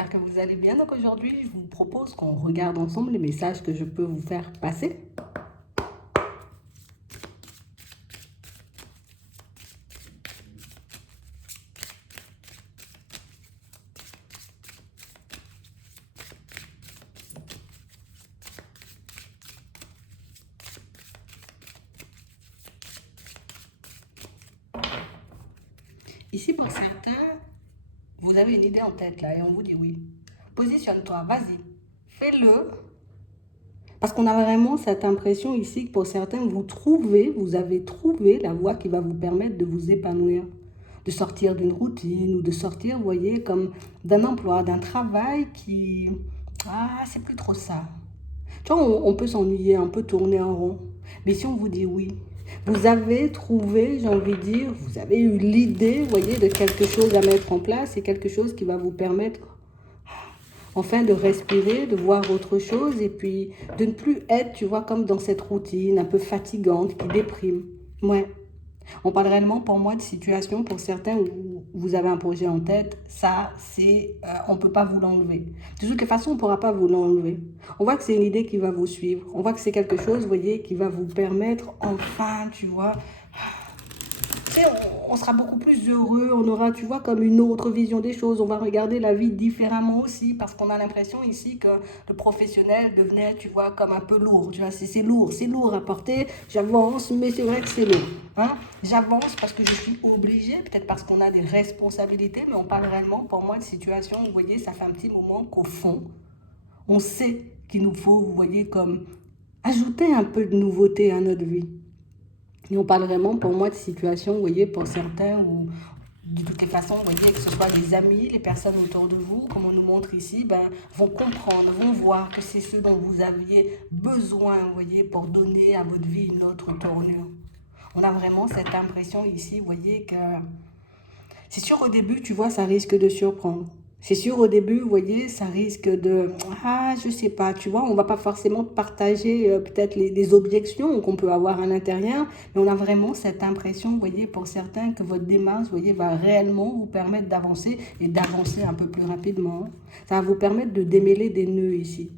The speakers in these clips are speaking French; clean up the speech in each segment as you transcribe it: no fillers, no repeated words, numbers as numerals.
j'espère que vous allez bien. Donc aujourd'hui, je vous propose qu'on regarde ensemble les messages que je peux vous faire passer. Ici, pour certains, vous avez une idée en tête là et on vous dit oui. Positionne-toi, vas-y, fais-le. Parce qu'on a vraiment cette impression ici que pour certains, vous avez trouvé la voie qui va vous permettre de vous épanouir, de sortir d'une routine ou de sortir, vous voyez, comme d'un emploi, d'un travail qui... Ah, c'est plus trop ça. Tu vois, on peut s'ennuyer, on peut tourner en rond. Mais si on vous dit oui, vous avez trouvé, j'ai envie de dire, vous avez eu l'idée, vous voyez, de quelque chose à mettre en place et quelque chose qui va vous permettre enfin de respirer, de voir autre chose et puis de ne plus être, tu vois, comme dans cette routine un peu fatigante qui déprime. Ouais. On parle réellement pour moi de situation pour certains où vous avez un projet en tête, ça c'est, on ne peut pas vous l'enlever. De toute façon, on ne pourra pas vous l'enlever. On voit que c'est une idée qui va vous suivre. On voit que c'est quelque chose, vous voyez, qui va vous permettre enfin, tu vois, tu sais, on sera beaucoup plus heureux, on aura, tu vois, comme une autre vision des choses. On va regarder la vie différemment aussi parce qu'on a l'impression ici que le professionnel devenait, tu vois, comme un peu lourd. Tu vois, c'est lourd à porter. J'avance, mais c'est vrai que c'est lourd. Hein? J'avance parce que je suis obligée, peut-être parce qu'on a des responsabilités, mais on parle réellement, pour moi, de situation. Vous voyez, ça fait un petit moment qu'au fond, on sait qu'il nous faut, vous voyez, comme ajouter un peu de nouveauté à notre vie. Et on parle vraiment pour moi de situation, vous voyez, pour certains où de toutes les façons, vous voyez, que ce soit les amis, les personnes autour de vous, comme on nous montre ici, ben, vont comprendre, vont voir que c'est ce dont vous aviez besoin, vous voyez, pour donner à votre vie une autre tournure. On a vraiment cette impression ici, vous voyez, que c'est sûr au début, tu vois, ça risque de surprendre. C'est sûr au début, vous voyez, ça risque de... Ah, je sais pas, tu vois, on va pas forcément partager peut-être les objections qu'on peut avoir à l'intérieur, mais on a vraiment cette impression, vous voyez, pour certains, que votre démarche, vous voyez, va réellement vous permettre d'avancer et d'avancer un peu plus rapidement. Ça va vous permettre de démêler des nœuds ici.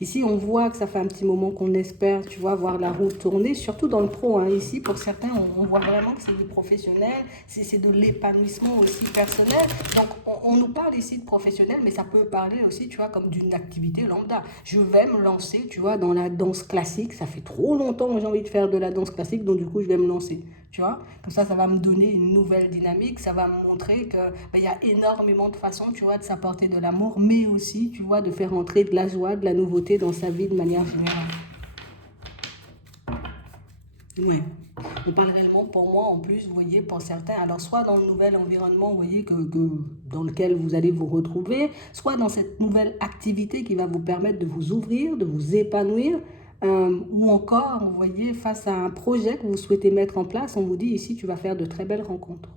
Ici, on voit que ça fait un petit moment qu'on espère, tu vois, voir la roue tourner, surtout dans le pro. Hein. Ici, pour certains, on voit vraiment que c'est du professionnel, c'est de l'épanouissement aussi personnel. Donc, on nous parle ici de professionnel, mais ça peut parler aussi, tu vois, comme d'une activité lambda. Je vais me lancer, tu vois, dans la danse classique. Ça fait trop longtemps que j'ai envie de faire de la danse classique, donc du coup, je vais me lancer. Tu vois, comme ça va me donner une nouvelle dynamique, ça va me montrer que ben, y a énormément de façons, tu vois, de s'apporter de l'amour, mais aussi, tu vois, de faire entrer de la joie, de la nouveauté dans sa vie de manière générale. Ouais. On parle réellement pour moi en plus, vous voyez, pour certains, alors soit dans le nouvel environnement, vous voyez, dans lequel vous allez vous retrouver, soit dans cette nouvelle activité qui va vous permettre de vous ouvrir, de vous épanouir, ou encore, vous voyez, face à un projet que vous souhaitez mettre en place, on vous dit ici, tu vas faire de très belles rencontres.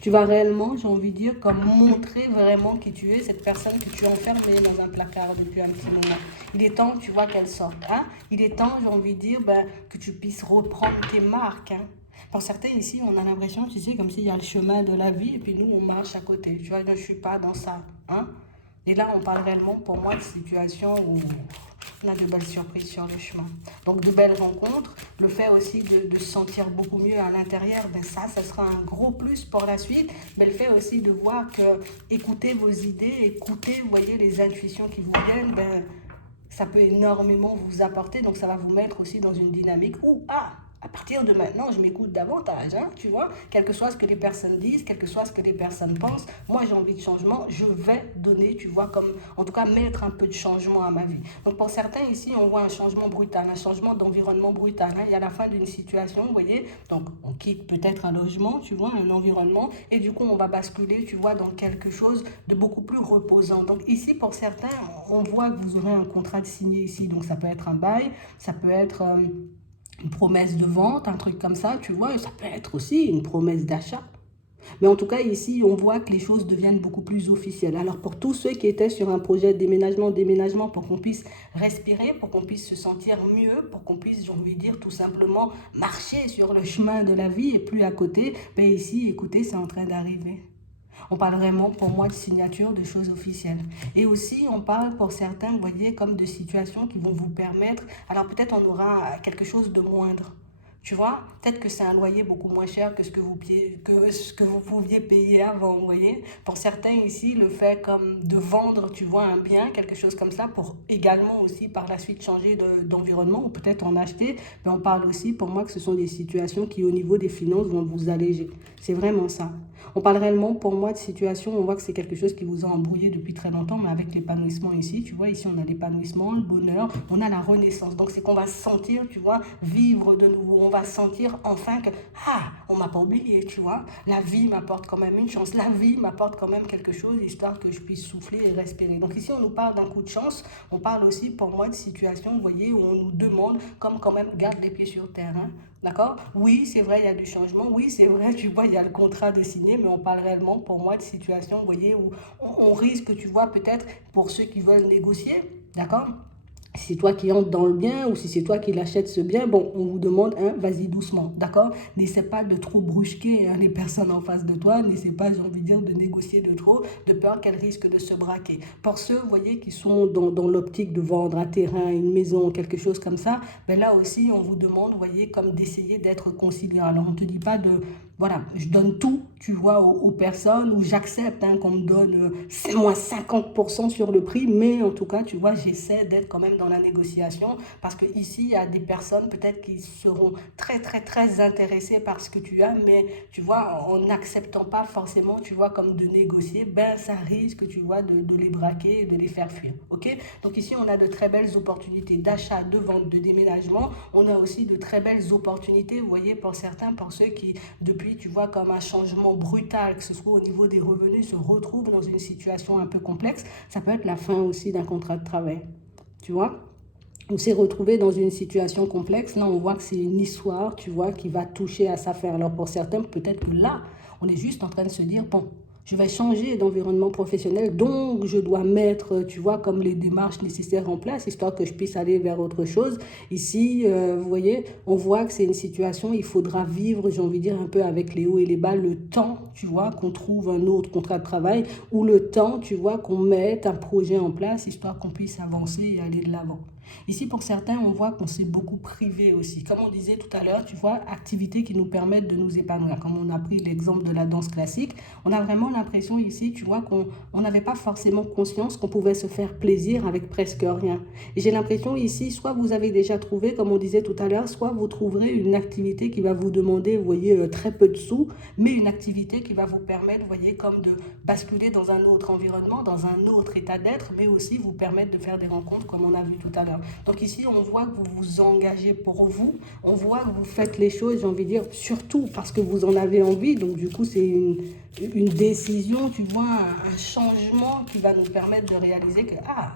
Tu vas réellement, j'ai envie de dire, comme montrer vraiment qui tu es, cette personne que tu as enfermée dans un placard depuis un petit moment. Il est temps, tu vois, qu'elle sorte. Hein? Il est temps, j'ai envie de dire, ben, que tu puisses reprendre tes marques. Hein? Pour certains ici, on a l'impression, tu sais, comme s'il y a le chemin de la vie et puis nous, on marche à côté. Tu vois, je ne suis pas dans ça. Hein? Et là, on parle réellement, pour moi, de situations où on a de belles surprises sur le chemin. Donc, de belles rencontres. Le fait aussi de se sentir beaucoup mieux à l'intérieur, ben ça sera un gros plus pour la suite. Mais le fait aussi de voir que écouter vos idées, écouter, vous voyez, les intuitions qui vous viennent, ben, ça peut énormément vous apporter. Donc, ça va vous mettre aussi dans une dynamique où, ah, à partir de maintenant, je m'écoute davantage, hein, tu vois, quel que soit ce que les personnes disent, quel que soit ce que les personnes pensent, moi j'ai envie de changement, je vais donner, tu vois, comme, en tout cas, mettre un peu de changement à ma vie. Donc pour certains ici, on voit un changement brutal, un changement d'environnement brutal, hein, il y a la fin d'une situation, vous voyez, donc on quitte peut-être un logement, tu vois, un environnement, et du coup on va basculer, tu vois, dans quelque chose de beaucoup plus reposant. Donc ici, pour certains, on voit que vous aurez un contrat de signé ici, donc ça peut être un bail, ça peut être une promesse de vente, un truc comme ça, tu vois, et ça peut être aussi une promesse d'achat. Mais en tout cas, ici, on voit que les choses deviennent beaucoup plus officielles. Alors, pour tous ceux qui étaient sur un projet de déménagement, pour qu'on puisse respirer, pour qu'on puisse se sentir mieux, pour qu'on puisse, j'ai envie de dire, tout simplement marcher sur le chemin de la vie et plus à côté, ben ici, écoutez, c'est en train d'arriver. On parle vraiment pour moi de signature, de choses officielles. Et aussi, on parle pour certains, vous voyez, comme de situations qui vont vous permettre, alors peut-être on aura quelque chose de moindre. Tu vois, peut-être que c'est un loyer beaucoup moins cher que ce que vous pouviez payer avant, vous voyez. Pour certains ici, le fait comme de vendre, tu vois, un bien, quelque chose comme ça, pour également aussi par la suite changer d'environnement ou peut-être en acheter. Mais on parle aussi, pour moi, que ce sont des situations qui, au niveau des finances, vont vous alléger. C'est vraiment ça. On parle réellement, pour moi, de situations, on voit que c'est quelque chose qui vous a embrouillé depuis très longtemps, mais avec l'épanouissement ici, tu vois, ici on a l'épanouissement, le bonheur, on a la renaissance. Donc c'est qu'on va se sentir, tu vois, vivre de nouveau. On va sentir enfin que, ah, on m'a pas oublié, tu vois. La vie m'apporte quand même une chance. La vie m'apporte quand même quelque chose, histoire que je puisse souffler et respirer. Donc ici, on nous parle d'un coup de chance. On parle aussi, pour moi, de situations, vous voyez, où on nous demande, comme quand même, garde les pieds sur terre, hein. D'accord? Oui, c'est vrai, il y a du changement. Oui, c'est vrai, tu vois, il y a le contrat de signer, mais on parle réellement, pour moi, de situations, vous voyez, où on risque, tu vois, peut-être, pour ceux qui veulent négocier, d'accord? Si c'est toi qui entres dans le bien ou si c'est toi qui l'achètes ce bien, bon, on vous demande, hein, vas-y doucement, d'accord? N'essaie pas de trop brusquer, hein, les personnes en face de toi, n'essaie pas, j'ai envie de dire, de négocier de trop, de peur qu'elles risquent de se braquer. Pour ceux, vous voyez, qui sont dans l'optique de vendre un terrain, une maison, quelque chose comme ça, ben là aussi, on vous demande, vous voyez, comme d'essayer d'être conciliant. Alors, on ne te dit pas de, voilà, je donne tout, tu vois, aux personnes, ou j'accepte, hein, qu'on me donne moins 50% sur le prix, mais en tout cas, tu vois, j'essaie d'être quand même dans la négociation, parce que ici, il y a des personnes peut-être qui seront très, très, très intéressées par ce que tu as, mais tu vois, en n'acceptant pas forcément, tu vois, comme de négocier, ben, ça risque, tu vois, de les braquer et de les faire fuir, ok? Donc ici, on a de très belles opportunités d'achat, de vente, de déménagement, on a aussi de très belles opportunités, vous voyez, pour certains, pour ceux qui, depuis, tu vois, comme un changement brutal, que ce soit au niveau des revenus, se retrouvent dans une situation un peu complexe, ça peut être la fin aussi d'un contrat de travail. Tu vois, on s'est retrouvé dans une situation complexe. Là, on voit que c'est une histoire, tu vois, qui va toucher à sa fin. Alors, pour certains, peut-être que là, on est juste en train de se dire, bon, je vais changer d'environnement professionnel, donc je dois mettre, tu vois, comme les démarches nécessaires en place, histoire que je puisse aller vers autre chose. Ici, vous voyez, on voit que c'est une situation, il faudra vivre, j'ai envie de dire, un peu avec les hauts et les bas, le temps, tu vois, qu'on trouve un autre contrat de travail, ou le temps, tu vois, qu'on mette un projet en place, histoire qu'on puisse avancer et aller de l'avant. Ici, pour certains, on voit qu'on s'est beaucoup privé aussi. Comme on disait tout à l'heure, tu vois, activités qui nous permettent de nous épanouir. Comme on a pris l'exemple de la danse classique, on a vraiment l'impression ici, tu vois, qu'on n'avait pas forcément conscience qu'on pouvait se faire plaisir avec presque rien. Et j'ai l'impression ici, soit vous avez déjà trouvé, comme on disait tout à l'heure, soit vous trouverez une activité qui va vous demander, vous voyez, très peu de sous, mais une activité qui va vous permettre, vous voyez, comme de basculer dans un autre environnement, dans un autre état d'être, mais aussi vous permettre de faire des rencontres, comme on a vu tout à l'heure. Donc ici, on voit que vous vous engagez pour vous, on voit que vous faites les choses, j'ai envie de dire, surtout parce que vous en avez envie. Donc du coup, c'est une décision, tu vois, un changement qui va nous permettre de réaliser que, ah,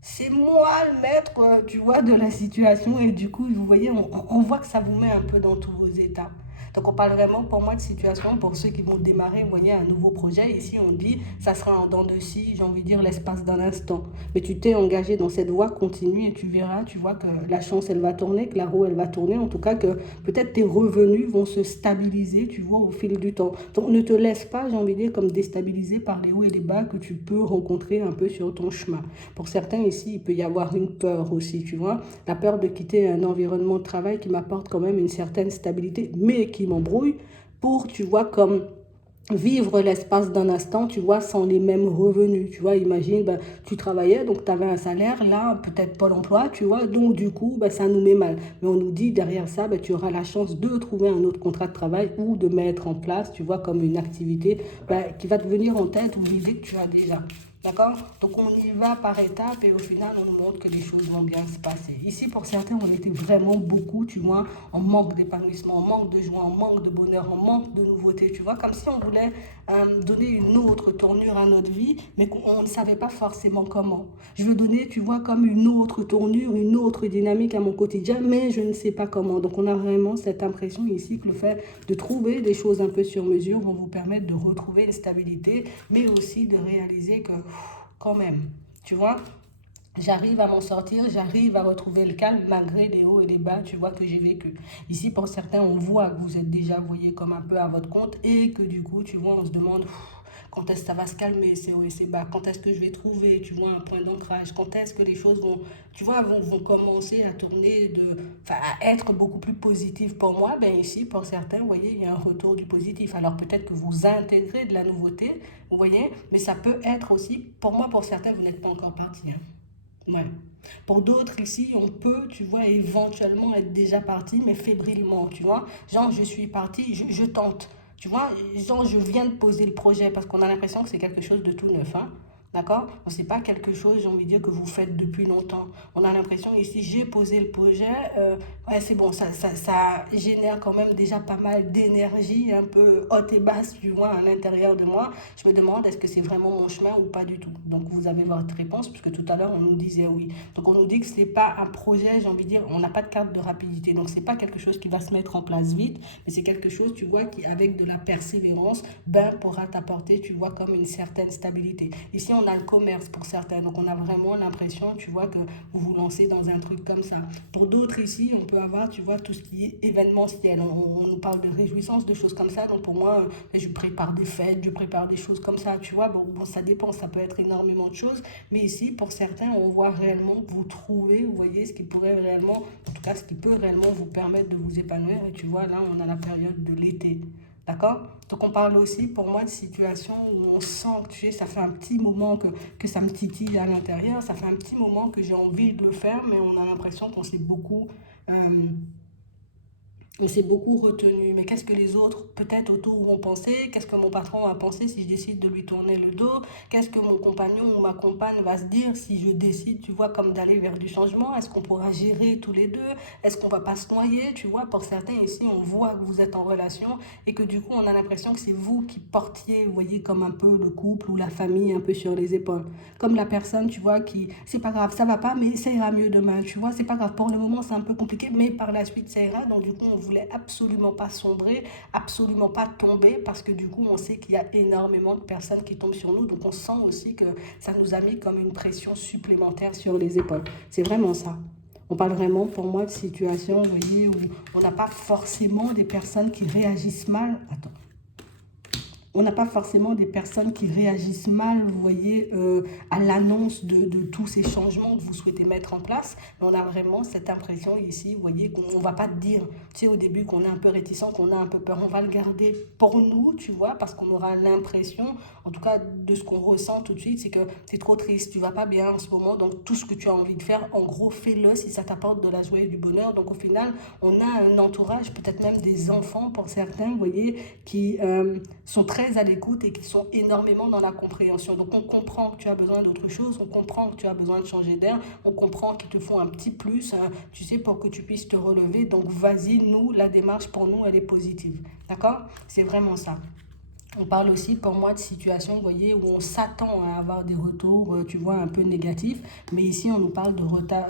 c'est moi le maître, tu vois, de la situation. Et du coup, vous voyez, on voit que ça vous met un peu dans tous vos états. Donc on parle vraiment pour moi de situation pour ceux qui vont démarrer, vous voyez, un nouveau projet. Ici, on dit, ça sera en dents de scie, j'ai envie de dire, l'espace d'un instant. Mais tu t'es engagé dans cette voie continue et tu verras, tu vois que la chance, elle va tourner, que la roue, elle va tourner. En tout cas, que peut-être tes revenus vont se stabiliser, tu vois, au fil du temps. Donc ne te laisse pas, j'ai envie de dire, comme déstabiliser par les hauts et les bas que tu peux rencontrer un peu sur ton chemin. Pour certains ici, il peut y avoir une peur aussi, tu vois. La peur de quitter un environnement de travail qui m'apporte quand même une certaine stabilité, mais qui m'embrouille pour, tu vois, comme vivre l'espace d'un instant, tu vois, sans les mêmes revenus. Tu vois, imagine, ben, tu travaillais, donc tu avais un salaire, là, peut-être pas l'emploi, tu vois, donc du coup, ben, ça nous met mal. Mais on nous dit, derrière ça, ben, tu auras la chance de trouver un autre contrat de travail ou de mettre en place, tu vois, comme une activité ben, qui va te venir en tête ou l'idée que tu as déjà. D'accord? Donc on y va par étapes et au final on nous montre que les choses vont bien se passer. Ici pour certains on était vraiment beaucoup, tu vois, en manque d'épanouissement, en manque de joie, en manque de bonheur, en manque de nouveauté, tu vois, comme si on voulait donner une autre tournure à notre vie, mais qu'on ne savait pas forcément comment. Je veux donner, tu vois, comme une autre tournure, une autre dynamique à mon quotidien, mais je ne sais pas comment. Donc on a vraiment cette impression ici que le fait de trouver des choses un peu sur mesure vont vous permettre de retrouver une stabilité, mais aussi de réaliser que quand même, tu vois, j'arrive à m'en sortir, j'arrive à retrouver le calme malgré les hauts et les bas, tu vois, que j'ai vécu. Ici, pour certains, on voit que vous êtes déjà, vous voyez, comme un peu à votre compte et que du coup, tu vois, on se demande quand est-ce que ça va se calmer, ces hauts et ces bas, quand est-ce que je vais trouver, tu vois, un point d'ancrage, quand est-ce que les choses vont, tu vois, vont commencer à tourner, enfin, à être beaucoup plus positives pour moi. Ben ici, pour certains, vous voyez, il y a un retour du positif. Alors peut-être que vous intégrez de la nouveauté, vous voyez, mais ça peut être aussi, pour moi, pour certains, vous n'êtes pas encore parti, hein. Ouais. Pour d'autres ici, on peut, tu vois, éventuellement être déjà parti, mais fébrilement, tu vois. Genre, je suis parti, je tente. Tu vois, genre, je viens de poser le projet parce qu'on a l'impression que c'est quelque chose de tout neuf, hein. D'accord? Donc, c'est pas quelque chose, j'ai envie de dire, que vous faites depuis longtemps. On a l'impression ici, j'ai posé le projet, ouais, c'est bon, ça génère quand même déjà pas mal d'énergie, un peu haute et basse, tu vois, à l'intérieur de moi. Je me demande, est-ce que c'est vraiment mon chemin ou pas du tout? Donc, vous avez votre réponse, puisque tout à l'heure, on nous disait oui. Donc, on nous dit que ce n'est pas un projet, j'ai envie de dire, on n'a pas de carte de rapidité. Donc, ce n'est pas quelque chose qui va se mettre en place vite, mais c'est quelque chose, tu vois, qui, avec de la persévérance, ben, pourra t'apporter, tu vois, comme une certaine stabilité. Ici, on a le commerce pour certains. Donc, on a vraiment l'impression, tu vois, que vous vous lancez dans un truc comme ça. Pour d'autres ici, on peut avoir, tu vois, tout ce qui est événementiel. On nous parle de réjouissance, de choses comme ça. Donc, pour moi, je prépare des fêtes, je prépare des choses comme ça, tu vois. Bon, ça dépend, ça peut être énormément de choses. Mais ici, pour certains, on voit réellement que vous trouvez, vous voyez, ce qui pourrait réellement, en tout cas, ce qui peut réellement vous permettre de vous épanouir. Et tu vois, là, on a la période de l'été. D'accord? Donc on parle aussi pour moi de situations où on sent que tu sais, ça fait un petit moment que ça me titille à l'intérieur, ça fait un petit moment que j'ai envie de le faire, mais on a l'impression qu'on s'est beaucoup on s'est beaucoup retenu. Mais qu'est-ce que les autres, peut-être autour, vont penser? Qu'est-ce que mon patron va penser si je décide de lui tourner le dos? Qu'est-ce que mon compagnon ou ma compagne va se dire si je décide, tu vois, comme d'aller vers du changement? Est-ce qu'on pourra gérer tous les deux? Est-ce qu'on va pas se noyer? Tu vois, pour certains ici, on voit que vous êtes en relation et que du coup, on a l'impression que c'est vous qui portiez, vous voyez, comme un peu le couple ou la famille un peu sur les épaules. Comme la personne, tu vois, qui, c'est pas grave, ça va pas, mais ça ira mieux demain, tu vois, c'est pas grave. Pour le moment, c'est un peu compliqué, mais par la suite, ça ira. Donc, du coup, on voulait absolument pas sombrer, absolument pas tomber, parce que du coup, on sait qu'il y a énormément de personnes qui tombent sur nous. Donc, on sent aussi que ça nous a mis comme une pression supplémentaire sur les épaules. C'est vraiment ça. On parle vraiment, pour moi, de situations, vous voyez, où on n'a pas forcément des personnes qui réagissent mal. Attends. On n'a pas forcément des personnes qui réagissent mal, vous voyez, à l'annonce de tous ces changements que vous souhaitez mettre en place. Mais on a vraiment cette impression ici, vous voyez, qu'on ne va pas te dire, tu sais, au début, qu'on est un peu réticent, qu'on a un peu peur. On va le garder pour nous, tu vois, parce qu'on aura l'impression, en tout cas, de ce qu'on ressent tout de suite, c'est que tu es trop triste, tu vas pas bien en ce moment. Donc, tout ce que tu as envie de faire, en gros, fais-le si ça t'apporte de la joie et du bonheur. Donc, au final, on a un entourage, peut-être même des enfants pour certains, vous voyez, qui sont très à l'écoute et qui sont énormément dans la compréhension. Donc on comprend que tu as besoin d'autre chose, on comprend que tu as besoin de changer d'air, on comprend qu'ils te font un petit plus, hein, tu sais, pour que tu puisses te relever. Donc vas-y, nous, la démarche pour nous, elle est positive. D'accord? C'est vraiment ça. On parle aussi pour moi de situations, vous voyez, où on s'attend à avoir des retours, tu vois, un peu négatifs. Mais ici, on nous parle de retard,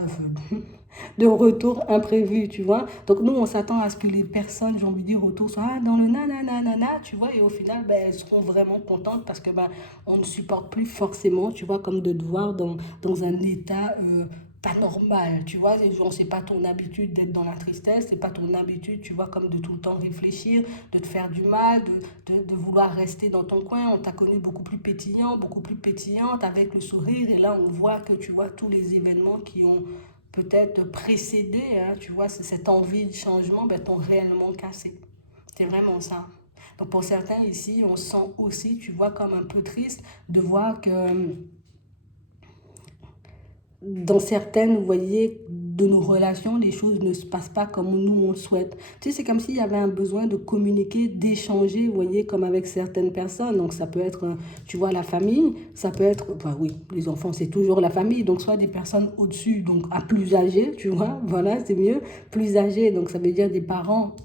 de retour imprévu, tu vois. Donc nous, on s'attend à ce que les personnes, j'ai envie de dire, autour soient dans le nanana, tu vois. Et au final, ben, elles seront vraiment contentes parce que ben, on ne supporte plus forcément, tu vois, comme de te voir dans un état pas normal, tu vois. C'est pas ton habitude d'être dans la tristesse, c'est pas ton habitude, tu vois, comme de tout le temps réfléchir, de te faire du mal, de vouloir rester dans ton coin. On t'a connu beaucoup plus pétillant, beaucoup plus pétillante, avec le sourire. Et là, on voit que, tu vois, tous les événements qui ont peut-être précédé, hein, tu vois, cette envie de changement, ben, t'ont réellement cassé. C'est vraiment ça. Donc pour certains ici, on sent aussi, tu vois, comme un peu triste de voir que dans certaines, vous voyez, de nos relations, les choses ne se passent pas comme nous on le souhaite. Tu sais, c'est comme s'il y avait un besoin de communiquer, d'échanger, vous voyez, comme avec certaines personnes. Donc ça peut être, tu vois, la famille, ça peut être, enfin oui, les enfants, c'est toujours la famille. Donc soit des personnes au-dessus, donc à plus âgées, tu vois, voilà, c'est mieux, plus âgées. Donc ça veut dire des parents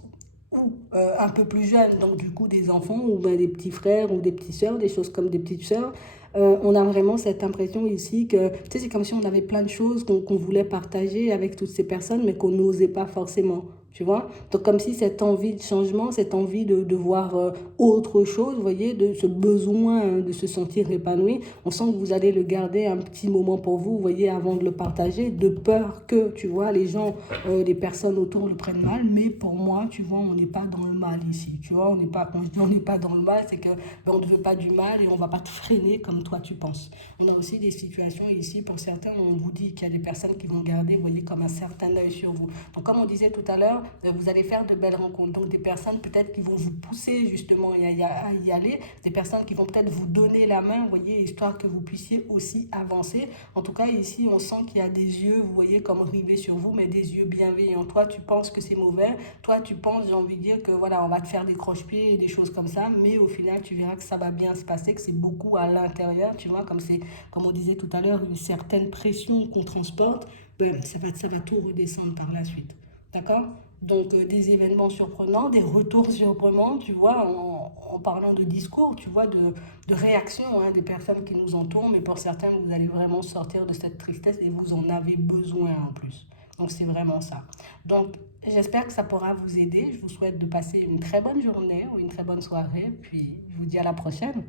ou un peu plus jeunes, donc du coup des enfants ou ben, des petits frères ou des petites sœurs, des choses comme des petites sœurs. On a vraiment cette impression ici que, tu sais, c'est comme si on avait plein de choses qu'on voulait partager avec toutes ces personnes, mais qu'on n'osait pas forcément. Tu vois? Donc, comme si cette envie de changement, cette envie de voir autre chose, vous voyez, de ce besoin de se sentir épanoui, on sent que vous allez le garder un petit moment pour vous, vous voyez, avant de le partager, de peur que, tu vois, les gens, les personnes autour le prennent mal. Mais pour moi, tu vois, on n'est pas dans le mal ici. Tu vois, on n'est pas, quand je dis on n'est pas dans le mal, c'est que ben, on ne veut pas du mal et on ne va pas te freiner comme toi tu penses. On a aussi des situations ici, pour certains, où on vous dit qu'il y a des personnes qui vont garder, vous voyez, comme un certain œil sur vous. Donc, comme on disait tout à l'heure, vous allez faire de belles rencontres. Donc, des personnes peut-être qui vont vous pousser justement à y aller, des personnes qui vont peut-être vous donner la main, vous voyez, histoire que vous puissiez aussi avancer. En tout cas, ici, on sent qu'il y a des yeux, vous voyez, comme rivés sur vous, mais des yeux bienveillants. Toi, tu penses que c'est mauvais. Toi, tu penses, j'ai envie de dire, que voilà, on va te faire des croche-pieds et des choses comme ça. Mais au final, tu verras que ça va bien se passer, que c'est beaucoup à l'intérieur, tu vois, comme on disait tout à l'heure, une certaine pression qu'on transporte, ben, ça va tout redescendre par la suite. D'accord? Donc, des événements surprenants, des retours surprenants, tu vois, en parlant de discours, tu vois, de réactions hein, des personnes qui nous entourent. Mais pour certains, vous allez vraiment sortir de cette tristesse et vous en avez besoin en plus. Donc, c'est vraiment ça. Donc, j'espère que ça pourra vous aider. Je vous souhaite de passer une très bonne journée ou une très bonne soirée. Puis, je vous dis à la prochaine.